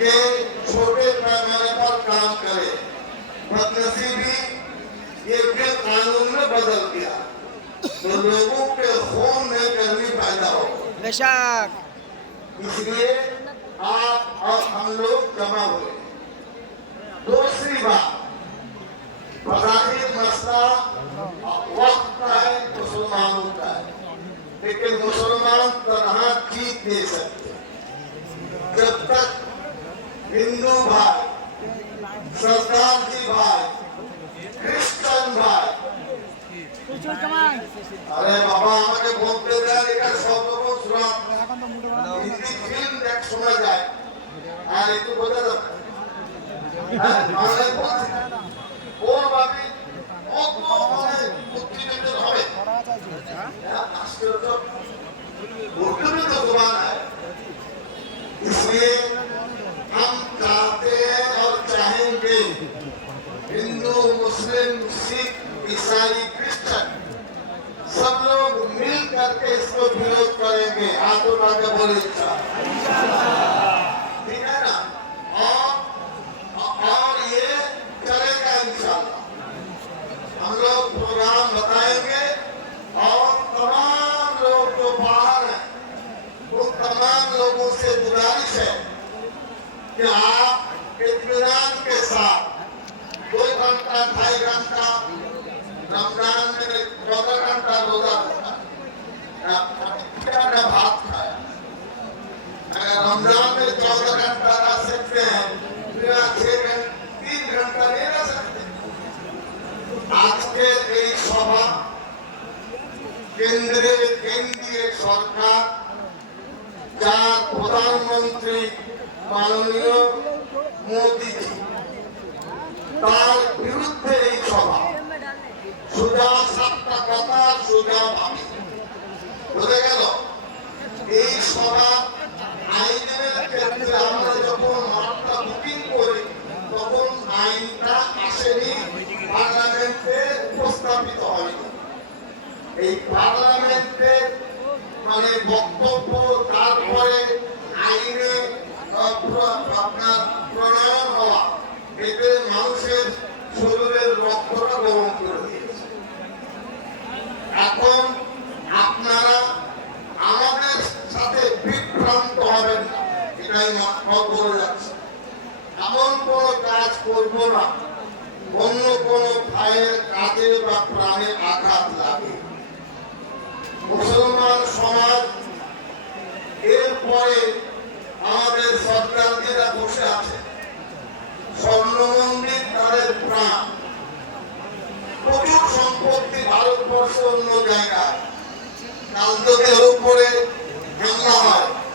के छोटे पैमाने पर काम करे। बदनसीबी ये बिल कानून में बदल दिया। तो लोगों के खून में गर्मी पैदा हो। इसलिए आप और हम लोग जमा हुए। दूसरी बात बजाहिर मसला वक्त का है मुसलमानों का है। लेकिन मुसलमान तरह जीत नहीं सकते। जब तक हिंदू भाई सरदार जी भाई খ্রিস্টান ভাই আরে বাবা আমাকে বলতে দেন এটা সব রকম শোনা হিন্দি ফিল্ম দেখ শোনা যায় আর একটু বোঝা যাবে হ্যাঁ, বাংলায় বলছি। ওর বাপি অত মানে উত্তেজিত হবে হ্যাঁ, আশ্চর্য। उर्दू में तो जुबान है इसलिए हिंदू, मुस्लिम, सिख, ईसाई, क्रिश्चियन, सब लोग मिल करके इसको विरोध करेंगे। हाथ के बोले ठीक है ना? और और ये इंशाल्लाह। हम लोग प्रोग्राम बताएँगे और तमाम लोग जो बाहर हैं, उन तमाम लोगों से गुजारिश है कि आप इत्मीनान के साथ दो घंटा ढाई घंटा रमजान में चौदह घंटा रोजा रखा क्या भात खाया अगर रमजान में चौदह घंटा रह सकते हैं फिर आप छह घंटे तीन घंटा नहीं रह सकते আজকের এই সভা কেন্দ্রের কেন্দ্রীয় সরকার যার প্রধানমন্ত্রী মাননীয় মোদীজি তার বিরুদ্ধে এই সভা সোজা সাতটা কথা সোজা ভাবি বুঝে গেল এই সভা আইনের ক্ষেত্রে আমরা যখন মাঠটা বুকিং করি তখন আইনটা আসেনি পার্লামেন্টে উপস্থাপিত হয়নি এই পার্লামেন্টে মানে বক্তব্য, তারপরে বিভ্রান্ত হবেন না। এটাই মা- বলে যাচ্ছে। এমন কাজ করব না। অন্য ভাইয়ের কাজে বা প্রাণে আঘাত লাগে। মুসলমান সমাজ, এরপরে আমাদের বসে আছে। স্বর্ণ মন্দির তাদের প্রাণ। প্রচুর সম্পত্তি ভারতবর্ষ অন্য জায়গায়। কাল উপরে হামলা হয়।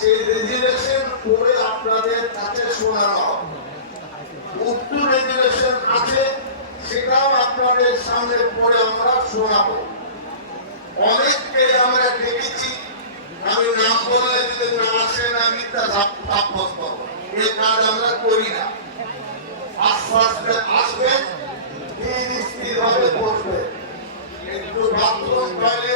সেই রেজুলেশন পড়ে আপনাদের কাছে শোনানো। হবে রেজুলেশন আছে, সেটাও আপনাদের সামনে পড়ে আমরা শোনাবো। অনেককে আমরা ডেকেছি, আমি নাম বললে যদি না আসেন আমি তা সাব্যস্ত। এ কাজ আমরা করি না। আস্তে আস্তে আসবেন ধীর স্থির ভাবে বসবেন একটু বাথরুম, টয়লেট